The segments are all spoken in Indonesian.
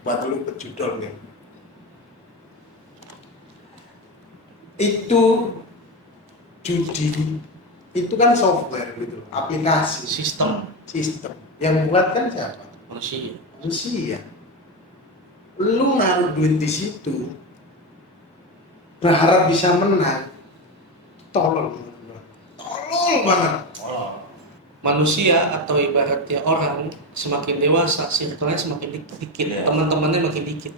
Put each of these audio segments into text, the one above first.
Buat lu ke judul nih. Itu judi itu kan software gitu, aplikasi, Sistem. Yang buat kan siapa? Manusia. Lu naruh duit di situ, berharap bisa menang, tolol banget. Manusia atau ibaratnya orang semakin dewasa, circle-nya semakin dikit, teman-temannya makin dikit.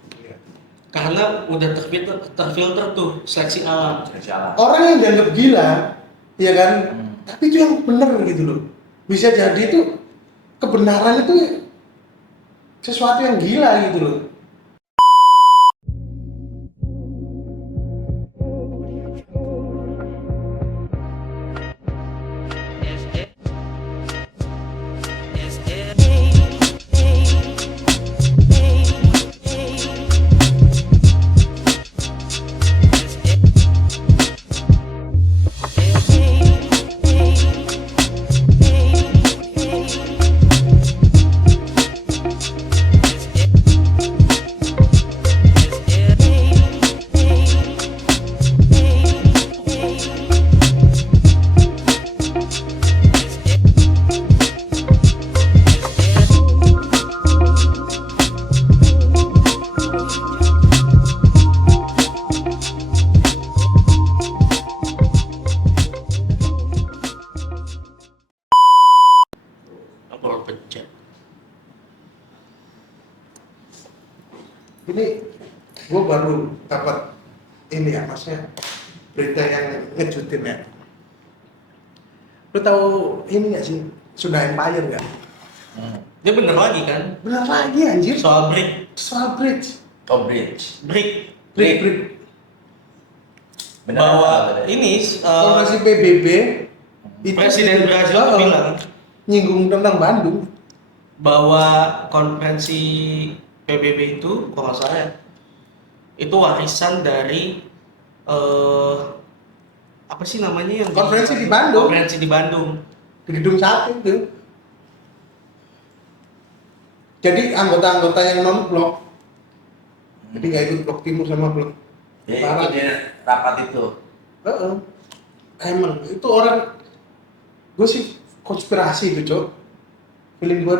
Karena udah terfilter tuh seleksi alam. Orang yang dianggap gila, ya kan? Tapi itu yang benar gitu loh. Bisa jadi itu kebenaran itu sesuatu yang gila gitu loh. Apa pencet? Ini gue baru dapat ini ya, maksudnya berita yang ngejutin ya. Lu tahu ini nggak sih, Sunda Empire nggak? Dia bener lagi kan? Bener lagi anjir. Soal bridge. Break. Bahwa ini Konferensi PBB itu Presiden Brazil tuh bilang nyinggung tentang Bandung. bahwa konferensi PBB itu kalau nggak salah ya, itu warisan dari apa sih namanya yang Konferensi di Bandung. Konferensi di Bandung. Di gedung 1 itu. Jadi anggota-anggota yang non blok, jadi nggak ikut blok timur sama blok barat. Jadi rapat itu. Emang itu orang, gue sih konspirasi itu cok. Feeling gue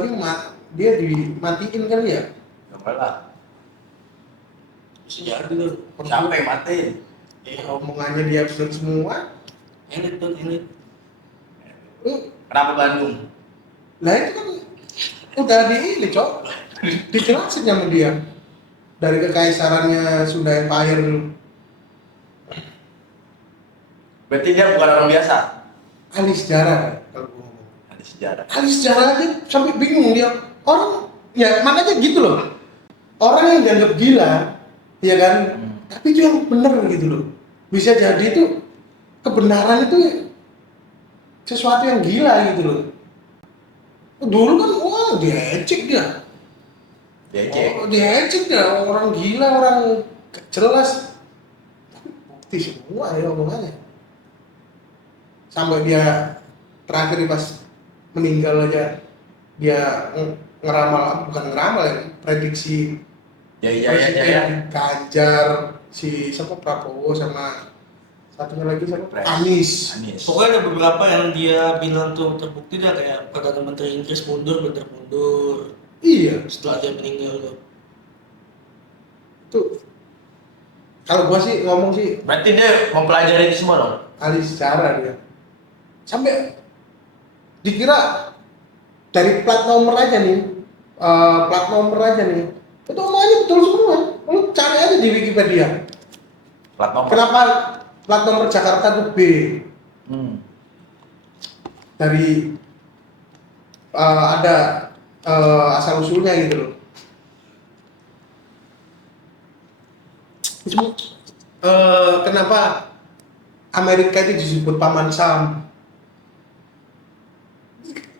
dia dimatiin kali ya. Enggak lah. Bisa jadi tuh. Siapa yang matiin? Omongannya dia benar semua. Elit. Kenapa Bandung? Lah itu kan udah ini cok, dijelasin sama dia dari kekaisarannya Sunda Empire dulu. Berarti dia bukan orang biasa. Ahli sejarah kalau gue ngomong. Ada sejarah. Ahli sejarah aja sampai bingung dia. Orang ya makanya gitu loh. Orang yang dianggap gila, ya kan? Tapi itu yang benar gitu loh. Bisa jadi itu kebenaran itu sesuatu yang gila gitu loh. Dulu kan wah diecek dia. Diecek dia, orang gila, orang gak jelas. Tapi bukti semua ya omongannya. Sampai dia terakhir pas meninggal aja dia bukan ngeramal ya, prediksi Presiden Ganjar, si siapa Prabowo sama satunya lagi siapa? Anies. Pokoknya ada beberapa yang dia bilang tuh terbukti dah, kayak Perdana Menteri Inggris mundur. Iya. Setelah dia meninggal tuh. Itu kalau gua sih ngomong sih Berarti dia mempelajari itu semua dong? ahli sejarah dia. Sampai dikira dari plat nomor aja nih, itu omongannya betul semua. Lu cari aja di Wikipedia. Plat nomor. Kenapa plat nomor Jakarta itu B? Dari ada asal usulnya gitu loh. Kenapa Amerika itu disebut paman Sam?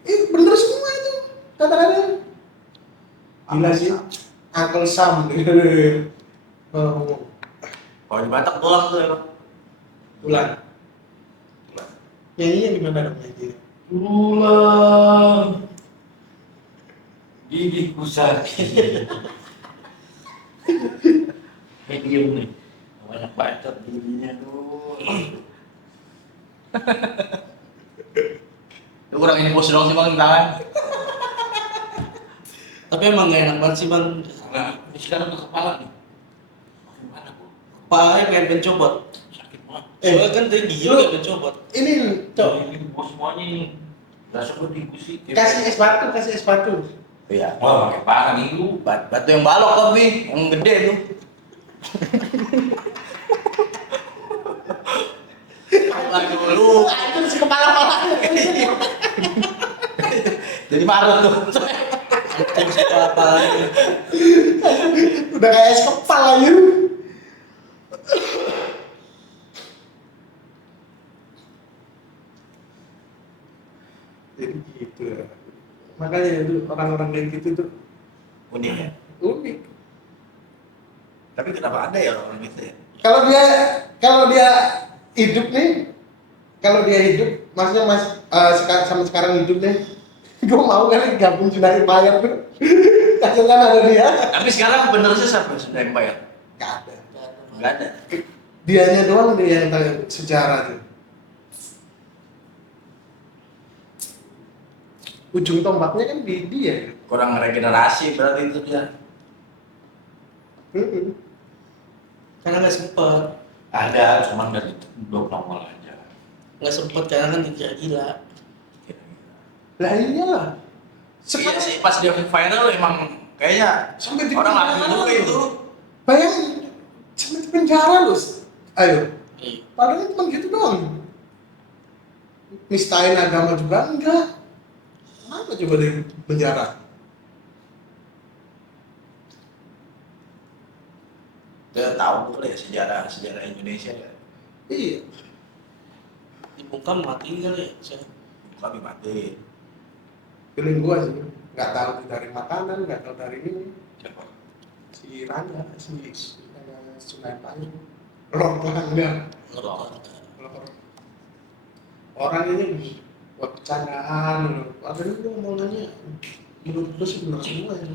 Bener semua itu kata-katanya. Gila sih, Uncle Sam. Kalau di Batak tulang tuh ya. Tulang. Nyanyinya gimana dong nyanyinya? Tulang gigiku sakit. diem nih. Banyak bacot dirinya tuh. Lu kurang ini bos dong sih bang tangan. Tapi emang gak enak banget sih bang. Nah, ini sekarang ke kepala nih. Makin mana bu? Kepalanya kayak pencobot. Sakit banget. Soalnya kan dari gigi lu- kayak pencobot. Ini cok, Ini bos semuanya ini. Gak suka diskusi. kasih es batu. Iya. Wah, pakai parah nih lu. Batu yang balok tapi yang gede tuh. Lagi lu. Itu si kepala. Jadi marah tuh. Terus kepala-kepalanya. Udah kayak es kepala ya. Jadi gitu ya. Makanya itu orang-orang kayak gitu tuh Unik ya. unik. Tapi kenapa ada ya orang gitu ya? Kalau dia hidup nih, maksudnya sama sekarang hidup nih, gue mau kali gabung Junaid Bayar tuh. Kasian kan ada dia. Tapi sekarang bener sih siapa yang sudah yang bayar? Gak ada. Gak ada. Dianya doang dia yang tahu sejarah tuh. Ujung tombaknya kan di dia. Kurang regenerasi berarti itu dia. Mm-mm. Karena nggak sempet. Ada, cuma dari blok nongol aja. Nggak sempet karena kan dikira gila. Lah iyalah. Iya sih, pas dia viral emang kayaknya Sampai di orang penjara lagi dulu loh. itu. Bayangin, sampai di penjara loh. Ayo, Iya. padahal cuma gitu doang. Nistain agama juga enggak. Kenapa coba di penjara? Dia tahu tuh ya sejarah Indonesia ya. Iya. Dibungkam mati kali ya. Saya. Kami mati. Feeling gua sih, nggak tahu dari makanan, nggak tahu dari ini. Siapa? Si Rangga, si Sungai Panyu, Lord Rangga. Ngerokok. Lord. Orang ini buat bercandaan loh. Padahal itu omongannya menurut gua sih benar semua ya.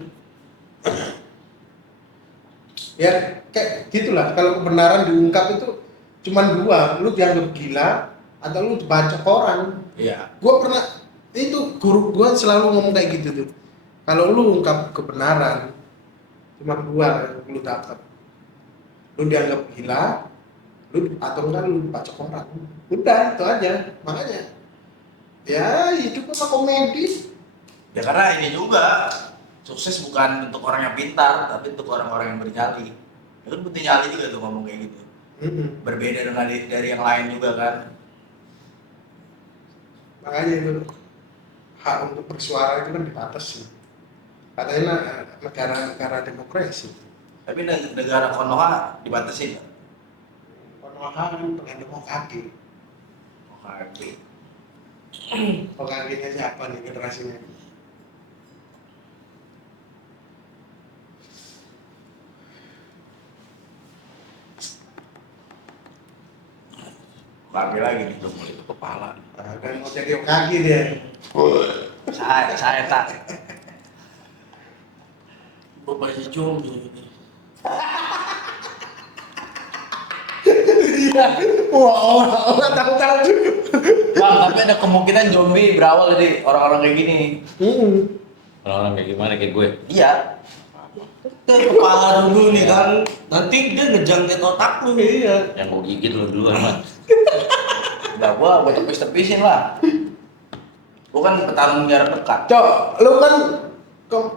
Ya kayak gitulah, kalau kebenaran diungkap itu cuman dua, lu dianggap gila atau lu dibaca orang. Iya. Gua pernah, itu guru gua selalu ngomong kayak gitu tuh, kalau lu ungkap kebenaran cuma dua yang lu dapat, lu dianggap gila, lu atau enggak lu baca orang, udah itu aja. Makanya ya hidup sama komedi. Ya karena ini juga sukses bukan untuk orang yang pintar, tapi untuk orang-orang yang bernyali. Ya kan butuh nyali juga tuh ngomong kayak gitu. Berbeda dengan dari yang lain juga kan. Makanya itu hak untuk bersuara itu kan dibatasi. Katanya negara demokrasi. Tapi negara Konoha dibatasi nggak? Konohan dengan demokrasi. Oke. Pengakinya siapa nih generasinya? Kaki lagi nih tuh mulai ke kepala. Nah, kan mau jadi kaki dia. Saya tak. Bapaknya zombie ini. Iya. Wah, orang tahu-tahu. Bang, tapi ada kemungkinan zombie berawal dari orang-orang kayak gini. Orang-orang kayak gimana kayak gue? Iya. Kan kepala dulu nih kan. Nanti dia ngejangkit otak lu. Iya. Yang gue gigit lu duluan mas. Enggak, gua tepis-tepisin lah. Gua kan petarung jarak dekat. Cok, lu kan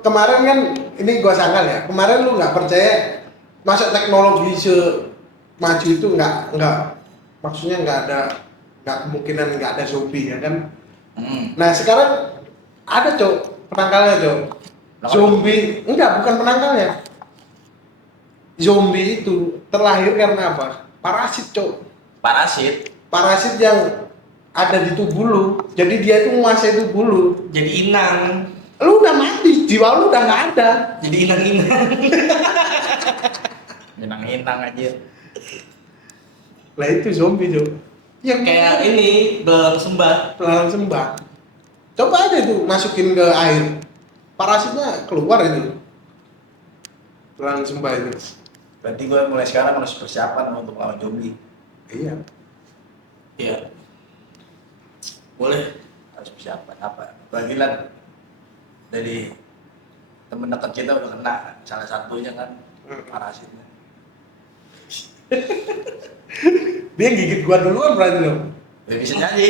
kemarin kan ini gua sangkal ya. Kemarin lu nggak percaya masa teknologi semaju itu nggak maksudnya nggak kemungkinan nggak ada zombie ya kan. Nah sekarang ada cok penangkalnya cok. Zombie enggak, bukan penangkalnya. Zombie itu terlahir karena apa? Parasit cok. Parasit yang ada di tubuh lu. Jadi dia itu menguasai tubuh lu. Jadi inang. Lu udah mati, jiwa lu udah nggak ada. Jadi inang-inang. Minang-minang aja. Lah itu zombie cok. Yang Kayak ini belang sembah. pelalang sembah. Coba aja tuh masukin ke air. Parasitnya keluar itu. Pelalang sembah itu. Berarti gue mulai sekarang harus persiapan untuk lawan zombie. Iya. Iya. Boleh. Harus persiapan apa? Apalagi lah dari temen dekat kita udah kena salah satunya kan parasitnya. Dia gigit gua duluan berarti dong. Ya bisa jadi.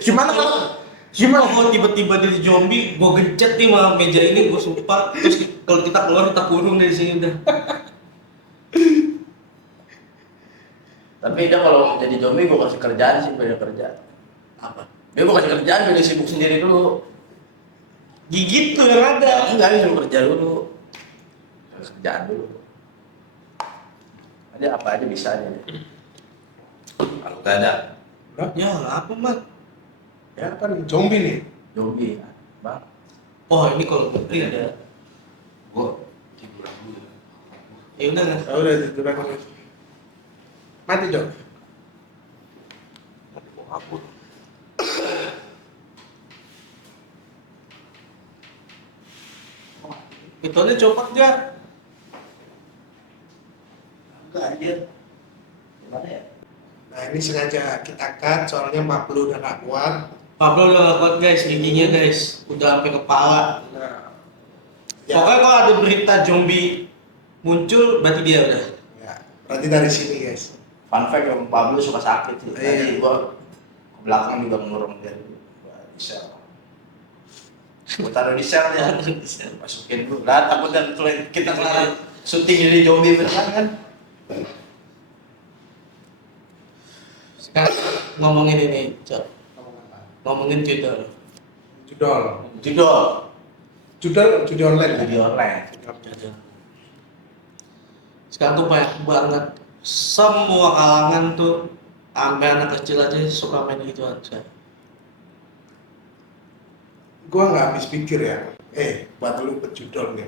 Gimana kalau Gimana kalau tiba-tiba jadi zombie, gua gencet nih sama meja ini, gua sumpah. Terus kalau kita keluar kita kurung dari sini udah. Tapi dia kalau jadi zombie gue kasih kerjaan sih, beda kerja. Apa? Dia gue kasih kerjaan, beda sibuk sendiri dulu. Gigit tuh yang ada. Enggak, disuruh kerja dulu. Kerjaan dulu. Ada apa aja bisa aja. Kalau gak ada Ya apa mat? ya apa nih? Zombie nih. zombie, bang. Oh ini kalau putri ada. Gue tiduran dulu. Ya udah lah. Oh, udah tiduran. Mati dong. Mau kabur. Itu aja copot dia. Enggak aja. Gimana ya? Nah ini sengaja kita cut soalnya Pablo udah gak kuat. Pablo udah gak kuat guys, giginya guys. Udah sampai kepala. Nah, Pokoknya kalau ada berita zombie muncul, berarti dia udah. ya, berarti dari sini guys. Fun fact, Om Pablo suka sakit sih. Iya. Tadi gue ke belakang juga mengurung dia. Gua di sel. Gue taruh di sel ya. Masukin dulu. Lah takut dan kita kelar syuting jadi zombie beneran kan? Sekarang ngomongin ini, Cok. Ngomongin Twitter. Judol. Judol. Judi online. Judi online. Sekarang tuh banyak banget. Semua kalangan tuh, sampai anak kecil aja suka main gituan sekarang. Gua nggak habis pikir ya. Buat lu pejudol nih.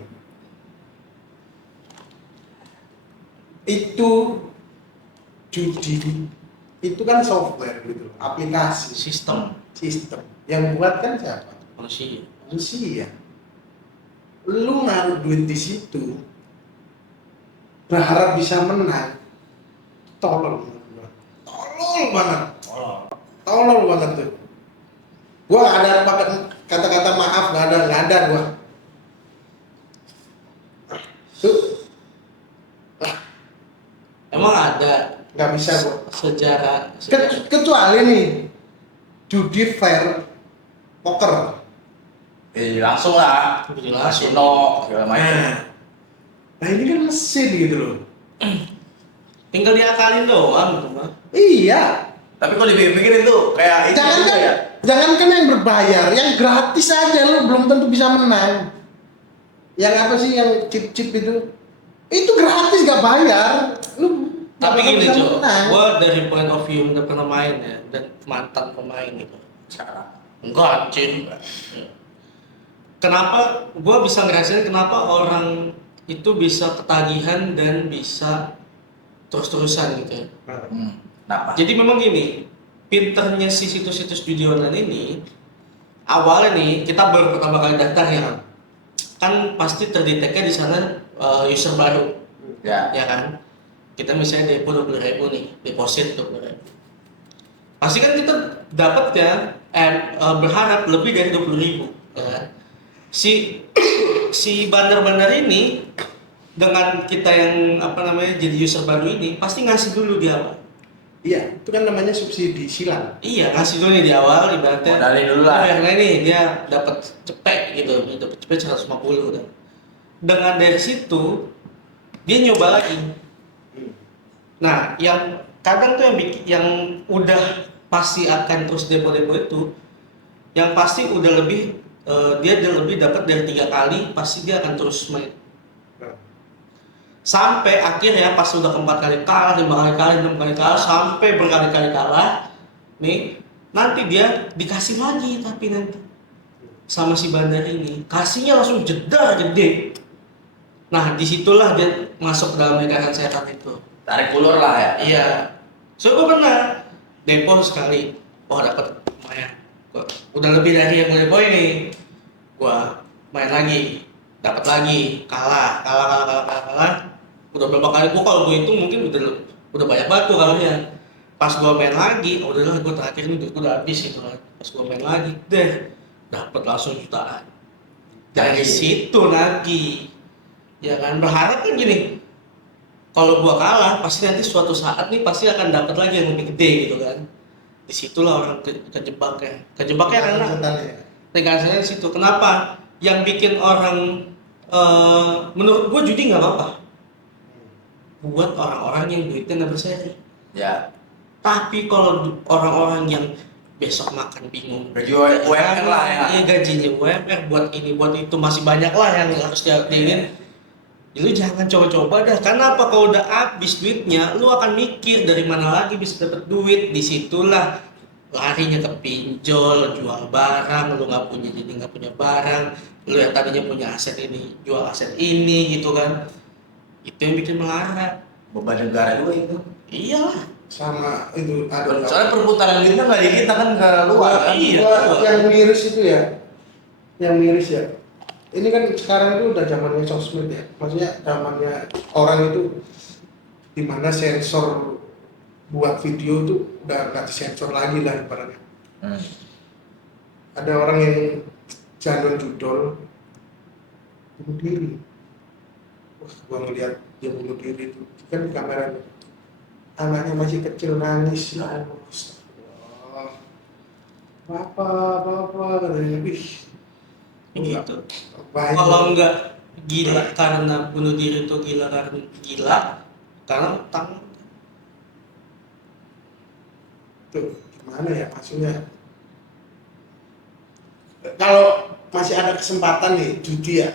Itu judi itu kan software gitu, aplikasi, Sistem sistem. Yang buat kan siapa? manusia. Manusia. Lu naruh duit di situ, berharap bisa menang, tolol menurut gua. Tolol banget tuh. Gua nggak ada pakai kata-kata maaf, nggak ada gua. Tuh Emang ada nggak bisa gua. sejarah Kecuali nih judi fair poker. Langsung lah. Langsung. Kasino segala macam. Nah ini kan mesin gitu loh. tinggal diakalin doang gitu mah. Iya. Tapi kalau dipikir itu kayak itu juga ya. Jangankan yang berbayar, yang gratis aja lo belum tentu bisa menang. Yang apa sih yang chip itu? Itu gratis gak bayar. Lu nggak Tapi bakal gini bisa Cok, menang. gua dari point of view udah pernah main ya dan mantan pemain gitu. Sekarang. Enggak anjing. Kenapa gua bisa ngerasain kenapa orang itu bisa ketagihan dan bisa terus-terusan gitu ya. Kenapa? Jadi memang gini, pinternya si situs-situs judi online ini awalnya nih kita baru pertama kali daftar ya, kan pasti terdeteknya di sana user baru, Ya. ya kan? Kita misalnya depo 20.000 nih, deposit 20.000. Pasti kan kita dapat ya, berharap lebih dari 20.000, ya kan? Si bandar-bandar ini dengan kita yang apa namanya jadi user baru ini pasti ngasih dulu di awal. Iya, itu kan namanya subsidi silang. Iya, ngasih dulu nih di awal ibaratnya. Modalin dulu lah. Yang lain nih dia dapat cepet gitu, dapat cepet 150 udah. Dengan dari situ dia nyoba lagi. Nah, yang kadang tuh yang udah pasti akan terus depo-depo itu, yang pasti udah lebih dia lebih dapat dari 3 kali, pasti dia akan terus main. Sampai akhirnya pas udah 4 kali kalah, 5 kali kalah, 6 kali kalah, sampai berkali-kali kalah, nih nanti dia dikasih lagi tapi nanti sama si bandar ini kasihnya langsung jedar gede. Nah disitulah dia masuk dalam lingkaran setan itu. Tarik ulur lah ya. Iya. So gue pernah depo sekali, dapat lumayan. Udah lebih dari yang gue depo ini, gue main lagi, dapat lagi, kalah. udah berapa kali gua kalau gua itu mungkin udah banyak batu kalahnya. Pas gua main lagi, udahlah gua terakhir ini duit gua udah habis gitu kan. Pas gua main lagi, dapat langsung jutaan. Dari situ lagi, ya kan berharap kan gini. Kalau gua kalah, pasti nanti suatu saat nih pasti akan dapat lagi yang lebih gede gitu kan. Disitulah orang kejebaknya karena tegasannya di situ. Kenapa? Yang bikin orang menurut gua judi nggak apa-apa. Buat orang-orang yang duitnya nggak berseri. Ya. Tapi kalau orang-orang yang besok makan bingung, Gaji UMR lah ya. Iya gajinya UMR buat ini buat itu masih banyak lah yang harus diingin. Lu jangan coba-coba dah. Karena apa? Kalau udah habis duitnya, lu akan mikir dari mana lagi bisa dapet duit. Disitulah larinya ke pinjol, jual barang. Lu nggak punya jadi nggak punya barang. Lu yang tadinya punya aset ini jual aset ini gitu kan. Itu yang bikin melarat. Beban negara juga itu. Iyalah. Sama itu ada Soalnya perputaran duitnya nggak di kita kan ke luar kan. Iya. yang miris itu ya, yang miris ya. Ini kan sekarang itu udah zamannya sosmed ya, maksudnya zamannya orang itu dimana sensor buat video tuh udah nggak disensor lagi lah ibaratnya. Ada orang yang jangan judol bunuh diri. Wah, gua ngeliat dia bunuh diri itu kan di kamera, anaknya masih kecil nangis, ya Allah, astagfirullah. Bapak, katanya, wih, Gitu. baik. Kalau enggak gila karena bunuh diri itu gila karena utang. Tuh, gimana ya maksudnya? Kalau masih ada kesempatan nih, judi ya,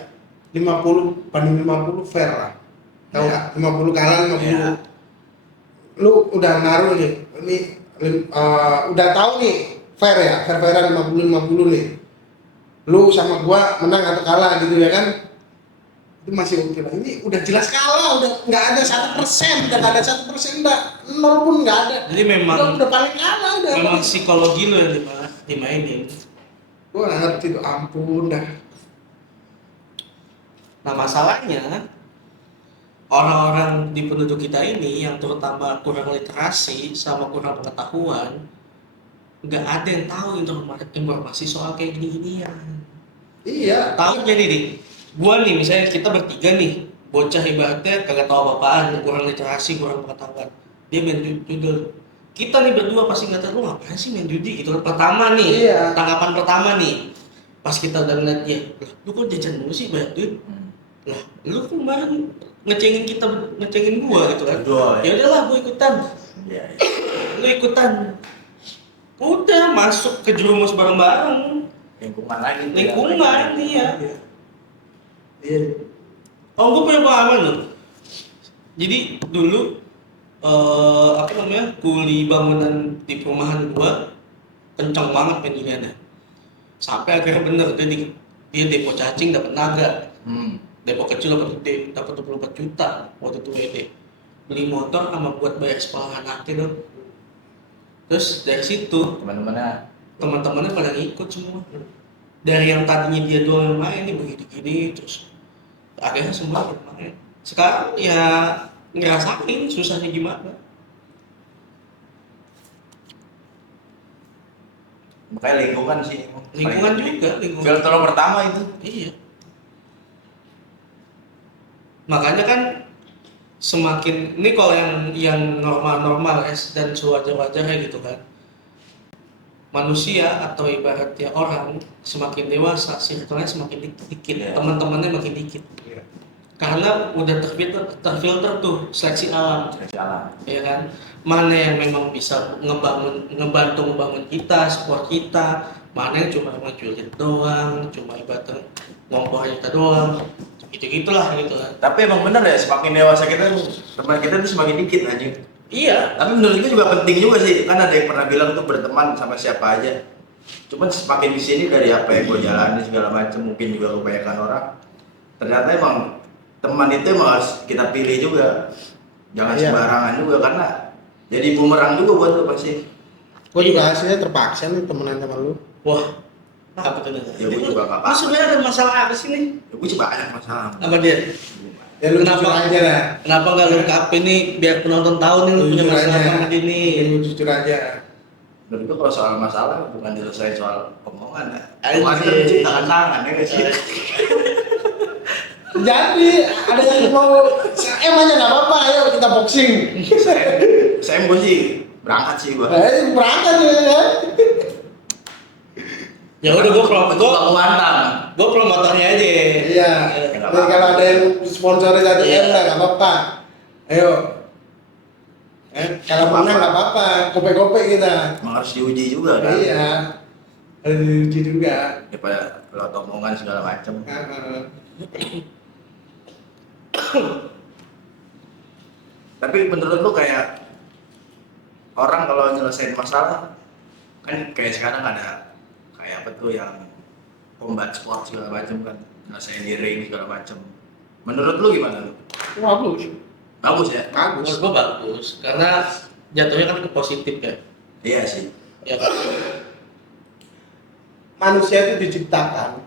50 banding 50 fair lah. Tahu nggak? 50 kalah 50. Iya. Lu udah naruh nih, ini udah tahu nih fair ya, fair-fairan 50-50 nih. Lu sama gua menang atau kalah gitu ya kan? Itu masih oke lah. Ini udah jelas kalah, udah nggak ada 1%, udah nggak ada 1%, nggak 0 pun nggak ada. Jadi memang Udah paling kalah udah. memang psikologi lo yang dimainin. Gua nggak ngerti tuh, ampun dah. Nah masalahnya orang-orang di penduduk kita ini yang terutama kurang literasi sama kurang pengetahuan, nggak ada yang tahu informasi soal kayak gini-ginian. Iya. Tahu jadi nih, gua nih misalnya kita bertiga nih, bocah ibaratnya kagak tahu apa-apaan, kurang literasi, kurang pengetahuan. Dia main judul. Kita nih berdua pasti nggak tahu, lu ngapain sih main judi gitu. Pertama nih, Iya. tanggapan pertama nih, pas kita udah ngeliat dia, lu kok jajan mulu sih banyak duit? Lah, lu kemarin ngecengin gua gitu kan. Betul, ya. Ya udahlah gua ikutan. Iya. Lu ikutan. Udah masuk ke jerumus bareng-bareng. Lingkungan lagi. Lingkungan iya. Iya. Oh, gue punya pengalaman loh. Jadi dulu kuli bangunan di perumahan gua kencang banget pendiriannya. Sampai akhirnya bener dia depo cacing dapat naga. Depo kecil dapat gede, dapat 24 juta waktu itu WD. Beli motor sama buat bayar sekolah anaknya dong. Terus dari situ teman-temannya pada ngikut semua. Dari yang tadinya dia doang yang main nih begini-gini terus akhirnya semua ikut main. Sekarang ya ngerasain susahnya gimana. Makanya lingkungan sih. Lingkungan juga, lingkungan. Filter pertama itu. Iya. Makanya kan semakin ini kalau yang normal-normal dan sewajar-wajarnya gitu kan. Manusia atau ibaratnya orang semakin dewasa, circle-nya semakin dikit, Yeah. Teman-temannya makin dikit. Iya. Karena udah terfilter tuh seleksi alam, Jalan. ya kan? Mana yang memang bisa ngebantu ngebangun kita, support kita, mana yang cuma julid doang, cuma ibaratnya ngomong kita doang, gitu-gitulah gitu kan. Tapi emang bener ya, semakin dewasa kita, teman kita tuh semakin dikit anjing. Iya, Tapi menurut gue juga penting juga sih, kan ada yang pernah bilang tuh berteman sama siapa aja. Cuman semakin di sini dari apa yang gue jalani segala macam, mungkin juga kebanyakan orang. Ternyata emang teman itu emang harus kita pilih juga, jangan Iya. sembarangan juga karena jadi bumerang juga buat lu pasti. Gua juga hasilnya terpaksa nih temenan sama lu. wah, apa tuh? Ya gue juga nggak Lu apa-apa. sebenarnya ada masalah apa sih nih Ya, gue juga banyak masalah. sama dia? Ya lu Kenapa? jujur aja lah. Kenapa nggak lu ungkapin nih biar penonton tahu nih lu Lu punya jujur masalah aja. sama begini. Lu jujur aja. Menurut gua kalau soal masalah bukan diselesaikan soal omongan ya. Anjir. Omongan kan menciptakan tangan ya nggak sih? Jadi ada yang mau aja nggak apa-apa, ayo kita boxing. Saya mau sih berangkat sih gua. Berangkat ya kan? Ya udah gue Aku hantam. promotornya aja. Iya. nggak Jadi kalau ada yang sponsori 1 Iya. M lah nggak apa-apa. Ayo. Kalau menang nggak apa-apa, kopek-kopek kita. Emang harus diuji juga kan. Iya. Harus diuji juga. Daripada lo omongan segala macam. Tapi menurut lu kayak orang kalau nyelesain masalah kan kayak sekarang ada kayak apa tuh yang combat sport segala macam kan, nyelesain di ring segala macam. Menurut lu gimana lu? Bagus. Bagus ya? Bagus. Menurut gue bagus karena jatuhnya kan ke positif ya. Iya sih. Ya kan? Manusia itu diciptakan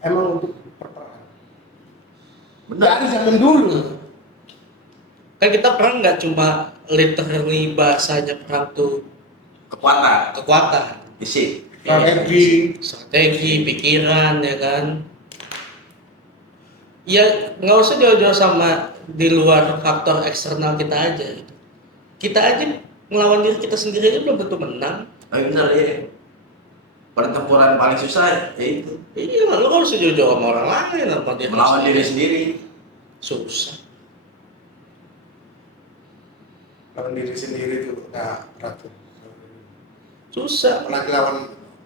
emang untuk berperang. Benar. Dari zaman dulu. Kan kita perang nggak cuma literally bahasanya perang tuh Kekuatan, kekuatan, fisik. Strategi. pikiran ya kan. Ya nggak usah jauh-jauh sama di luar faktor eksternal kita aja. Gitu. Kita aja ngelawan diri kita sendiri aja belum tentu menang. Tapi benar ya. Pertempuran paling susah ya itu Iya, lu kalau usah jauh-jauh sama orang lain sama dia melawan diri sendiri. susah. Lawan diri sendiri itu nggak berat tuh. Susah. Apalagi lawan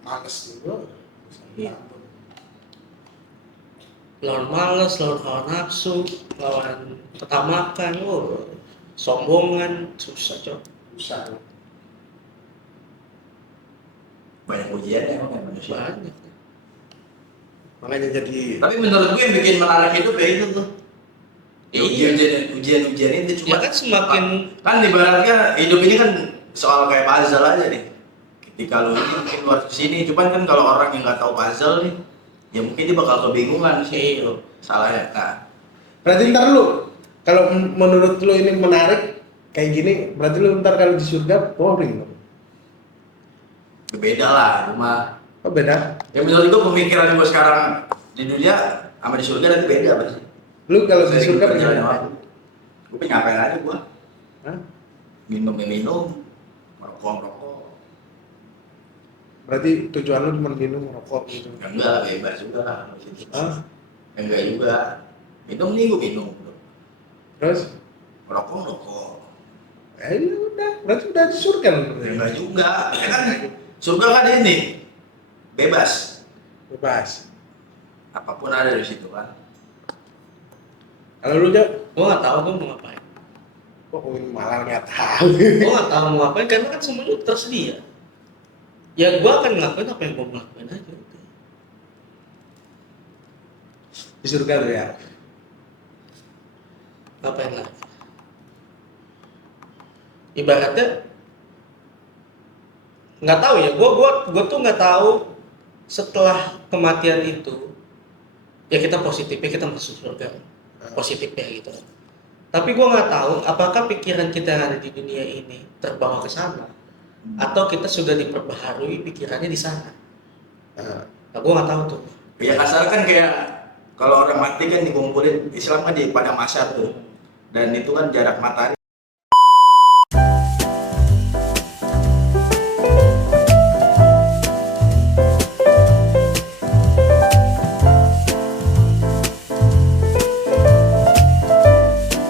males dulu. Iya. Lawan malas, lawan hawa nafsu, lawan ketamakan, sombongan, susah cok. Susah. Banyak ujiannya emang ya manusia. Banyak. Makanya jadi Tapi menurut gue yang bikin menarik hidup ya itu tuh. Ya, Iya. ujian itu Ya cuma kan semakin kan ibaratnya hidup ini kan soal kayak puzzle aja nih. Ketika lu ini mungkin lu harus kesini, cuman kan kalau orang yang nggak tahu puzzle nih, ya mungkin dia bakal kebingungan sih. Iya. Salahnya. Nah, berarti ntar lu kalau menurut lu ini menarik kayak gini, berarti lu ntar kalau di surga boring dong. beda lah, cuma Oh beda. ya menurut gue pemikiran gue sekarang di dunia sama di surga nanti beda pasti. Lu kalau di Saya surga ikut pengen perjalanan apa? waktu. Gue pengen ngapain aja gue? Hah? Minum, merokok. Berarti tujuan lu cuma minum, rokok gitu. Ya enggak, bebas juga lah. Hah? Ya enggak juga. Minum nih gue minum. Terus? Rokok. Ya udah, berarti udah di surga lu. Ya enggak juga. Ya kan surga kan ini bebas. Bebas. Apapun ada di situ kan. Kalau lu Jok, gue nggak tahu gue mau ngapain. kok ini malah nggak tahu. Gue nggak tahu mau ngapain karena kan semuanya udah tersedia. Ya gue akan ngelakuin apa yang gue mau lakuin aja. Udah. Di surga lu ya. Ngapain lagi? Ibaratnya nggak tahu ya. Gue tuh nggak tahu setelah kematian itu ya kita positifnya kita masuk surga positifnya gitu. Tapi gue nggak tahu apakah pikiran kita yang ada di dunia ini terbawa ke sana atau kita sudah diperbaharui pikirannya di sana. Nah, gue nggak tahu tuh. Ya kasar kan kayak kalau orang mati kan dikumpulin Islam kan di padang mahsyar tuh. Dan itu kan jarak matahari